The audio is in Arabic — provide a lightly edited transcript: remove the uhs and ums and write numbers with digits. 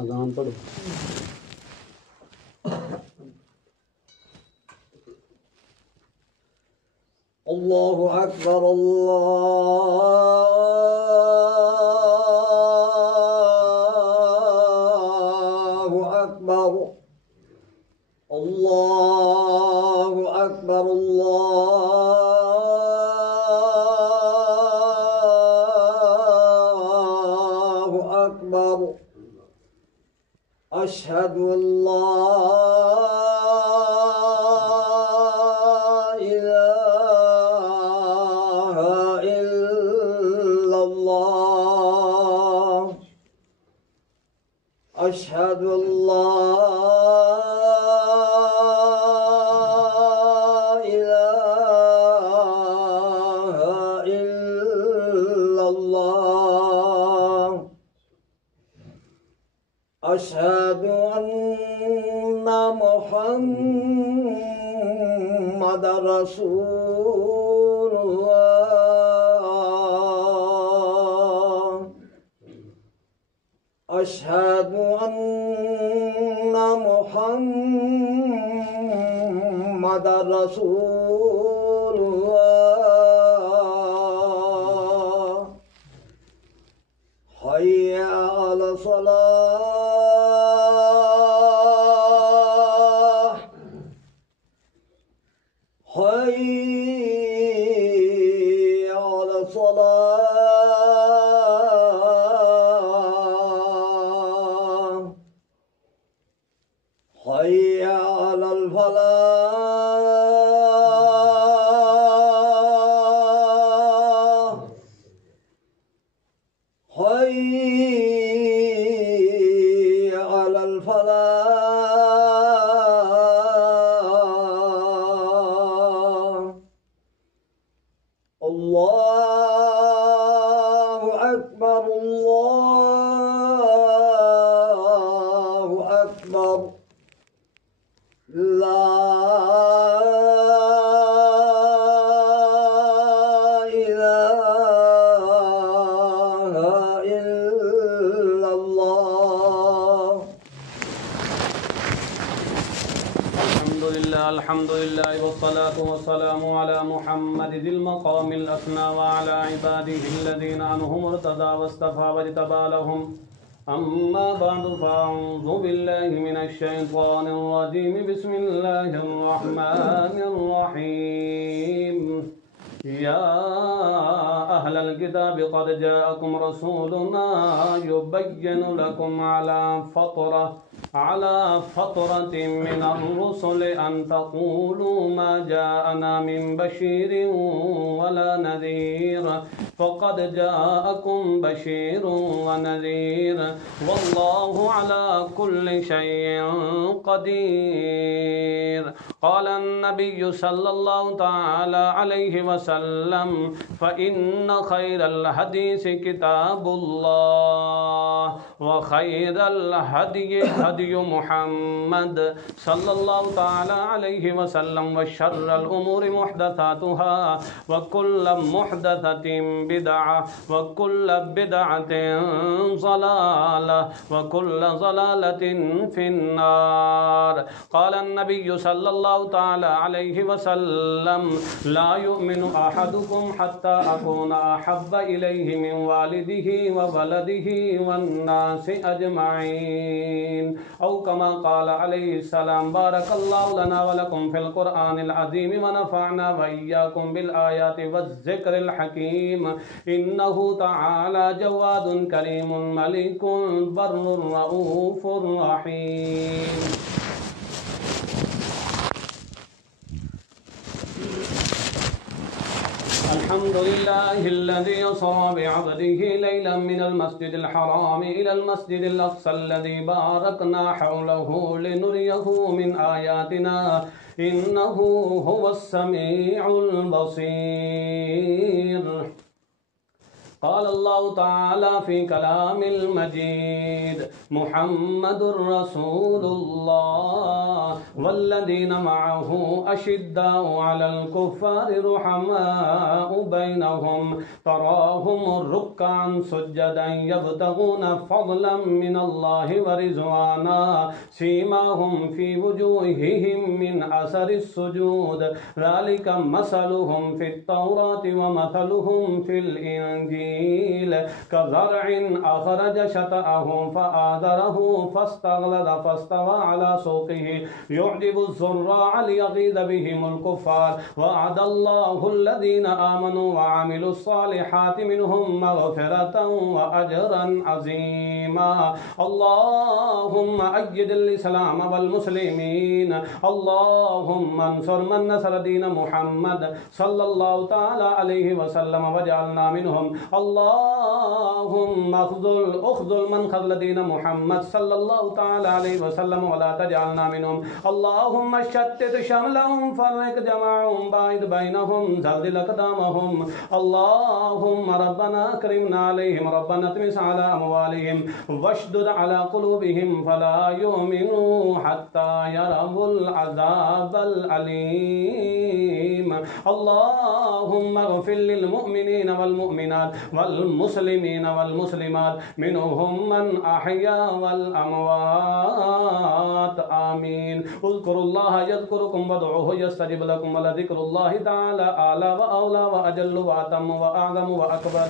अजान पढ़ो। अल्लाहु अकबर अल्लाहु अकबर अल्लाहु अकबर अल्लाहु अकबर अशहदु अल्ला इलाहा इल्लल्लाह अशहदु अल्ला इलाहा इल्लल्लाह अशहदु अन्ना मुहम्मदर रसूलुल्लाह अशहदु अन्ना मुहम्मदर रसूलुल्लाह हय्या अला सलाह हय्या अला सलाह हय्या अलल फलाह हय्या अलल फलाह अल्लाहु अकबर अल्लाहु अकबर ला इलाहा इल्लल्लाह अल्हम्दुलिल्लाह वस्सलातु वस्सलामु अला मुहम्मद ज़िल मक़ामिल अस्ना व अला इबादिहि अल्लज़ीना अनहुम इर्तज़ा वस्तफ़ा वज्तबा लहुम अम्मा बअदु फ़अऊज़ु बिल्लाहि मिनश शैतानिर रजीम बिस्मिल्लाहिर रहमानिर रहीम या अहलल किताब क़द जाअकुम रसूलुना युबय्यिनु लकुम अला फ़तरतिन मिनर रुसुल अन तक़ूलू मा जाअना मिन बशीरिन वला नज़ीर फ़क़द जाअकुम बशीरुन व नज़ीर वल्लाहु अला कुल्लि शैइन क़दीर क़ाल अन्नबिय्यु सल्लल्लाहु तआला अलैहि वसल्लम फ़इन्न खैरल हदीसि किताबुल्लाह व खैरल हदयि हदयु मुहम्मद सल्लल्लाहु तआला अलैहि वसल्लम व शर्रल उमूरि मुहदसातुहा व कुल्लु मुहदसतिन बिदअह व कुल्लु बिदअतिन ज़लालह व कुल्लु ज़लालतिन फिन्नार क़ाल अन्नबिय्यु सल्लल्लाहु तआला अलैहि वसल्लम ला युमिनु अहदुकुम हत्ता अकूना अहब्बा इलैहि मिन वालिदिही व वलदिही वन्नासि अजमईन औ कमा क़ाल अलैहि सलाम बारकल्लाहु लना व लकुम फिल क़ुरआनिल अज़ीम व नफ़अना व इय्याकुम बिल आयाति वज़्ज़िक्रिल हकीम इन्नहु तआला जवादुन करीमुन मलिकुन बर्रुर रऊफ़ुर रहीम। अल्हम्दुलिल्लाहिल्लज़ी असरा बिअब्दिही लैलन मिनल मस्जिदिल हराम इलल मस्जिदिल अक़्सल्लज़ी बारकना हौलहु लिनुरियहु मिन आयातिना इन्नहु हुवस्समीउल बसीर। قال الله تعالى في كلام المجيد محمد رسول الله والذين معه أشداء على الكفار رحماء بينهم تراهم ركعا سجدا يبتغون فضلا من الله ورضوانا سيماهم في وجوههم من أثر السجود ذلك مثلهم في التوراة ومثلهم في الإنجيل كزرع أخرج شطأه فآذره فاستغلظ فاستوى على سوقه يعجب الزراع ليغيظ بهم الكفار وعد الله الذين آمنوا وعملوا الصالحات منهم مغفرة وأجرا عظيما اللهم أيد الإسلام والمسلمين اللهم انصر من نصر دين محمد صلى الله تعالى عليه وسلم واجعلنا منهم اللهم اخذل من خذل دين محمد صلى الله تعالى عليه وسلم ولا تجعلنا منهم اللهم شتت شملهم فرق جمعهم باعد بينهم زلزل أقدامهم اللهم ربنا أكرمنا عليهم ربنا اطمس على أموالهم واشدد على قلوبهم فلا يؤمنوا حتى يروا العذاب الأليم اللهم اغفر للمؤمنين والمؤمنات والمسلمين والمسلمات منهم من أحيا والأموات آمين اذكروا الله يذكركم وادعوه يستجب لكم ولذكر الله تعالى أعلى وأولى وأجل وأتم وأعظم وأكبر